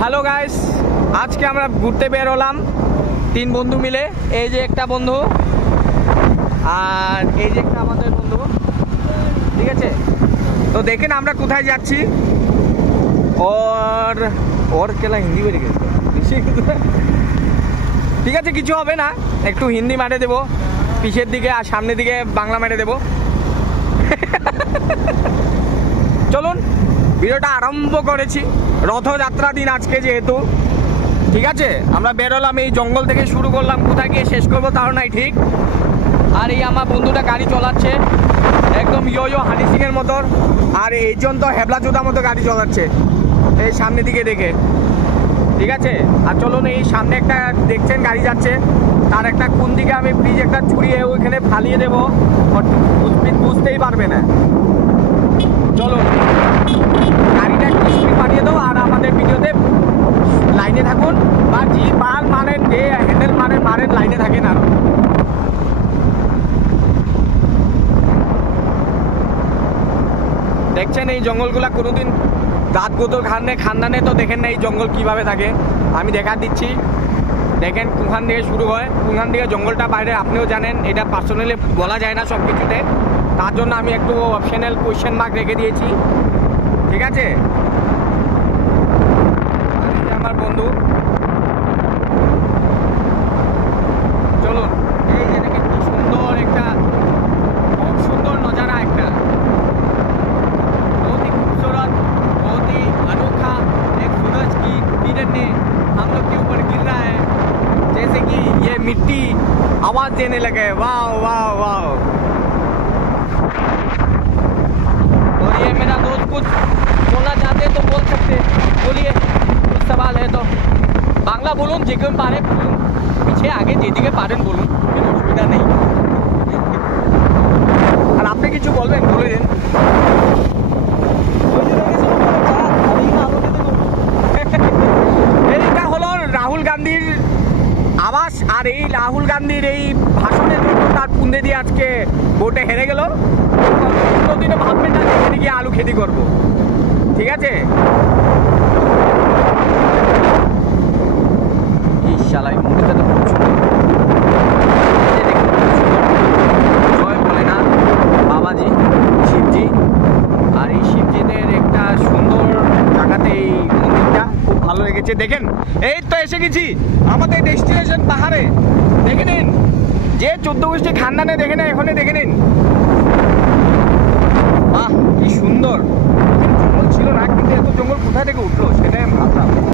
Hello guys, আজকে আমরা ঘুরতে বের হলাম 3 বন্ধু মিলে। এই যে একটা বন্ধু আর এই যে একটা আমাদের বন্ধু, ঠিক আছে? তো দেখেন আমরা কোথায় যাচ্ছি। ওর কেলা হিন্দি বেরিয়ে গেছে, ঠিক আছে কিছু হবে না, একটু হিন্দি মারে দেবো পিছের দিকে আর সামনের দিকে বাংলা মেরে দেবো। চলুন ভিডিওটা আরম্ভ করেছি। রথযাত্রা দিন আজকে যেহেতু, ঠিক আছে? আমরা বেরোলাম, এই জঙ্গল থেকে শুরু করলাম, কোথায় গিয়ে শেষ করবো তাও নাই ঠিক। আর এই আমার বন্ধুটা গাড়ি চালাচ্ছে একদম ইয়ো হানি সিং এর মতো, আর এইজন তো হেবলা জোদার মতো গাড়ি চালাচ্ছে এই সামনের দিকে দেখে, ঠিক আছে? আর চলুন এই সামনে একটা দেখছেন গাড়ি যাচ্ছে, তার একটা কোন দিকে আমি প্লিজ একটা চুরিয়ে ওইখানে ফালিয়ে দেবো, বুঝতেই পারবে না। চলো গাড়িটা একটু স্পিড বানিয়ে দাও আর আমাদের ভিডিওতে লাইনে থাকুন, বা জি বাল মারেন, যে হ্যান্ডেল মারেন লাইনে থাকেন। আরো দেখছেন এই জঙ্গলগুলা কোনোদিন দাঁত গোতর খানদানে তো দেখেন না এই জঙ্গল কিভাবে থাকে। আমি দেখা দিচ্ছি, দেখেন কোনখান থেকে শুরু হয়, কোনখান থেকে জঙ্গলটা বাইরে আপনিও জানেন, এটা পার্সোনালি বলা যায় না সব কিছুতে, তার জন্য আমি একটু অপশনাল কোয়েশ্চেন মার্ক রেখে দিয়েছি, ঠিক আছে? আমার বন্ধু চলুন, এই যে দেখেন কি সুন্দর একটা, খুব সুন্দর নজারা, একটা बहुत ही खूबसूरत, बहुत ही अनोखा एक सूरज की किरण ने हम लोग के ऊपर गिर रहा है, जैसे कि ये मिट्टी आवाज देने लगे, वाह वाह वाह। और ये मेरा दोस्त कुछ बोलना चाहते तो बोल सकते, बोलिए कुछ सवाल है तो। बांग्ला बोलून जे केউ পারে বলুন, পিছে আগে যেদিকে পারেন বলুন, কোনো অসুবিধা নেই। আর আপনি কিছু বলবেন বলে দিন। এইটা হলো রাহুল গান্ধীর আবাস, আর এই রাহুল গান্ধীর এই ভাষণের জন্য তার পুন্দে দিয়ে আজকে ভোটে হেরে গেল। কোনোদিনও ভাববেন না এখানে গিয়ে আলু খেতি করবো, ঠিক আছে? এই শালাই মন্দিরটা তো খুব সুন্দর, জয় ভোলেনাথ বাবাজি শিবজি। আর এই শিবজিদের একটা সুন্দর জায়গাতে এই মন্দিরটা খুব ভালো লেগেছে। দেখেন এই তো এসে গেছি আমাদের ডেস্টিনেশন পাহাড়ে, দেখে নিন যে 14 গোষ্ঠী খানদানে, দেখে নেন এখানে, দেখে নিন বাহ কি সুন্দর। জঙ্গল ছিল না, কিন্তু এত জঙ্গল কোথা থেকে উঠলো সেটাই আমি ভাবলাম।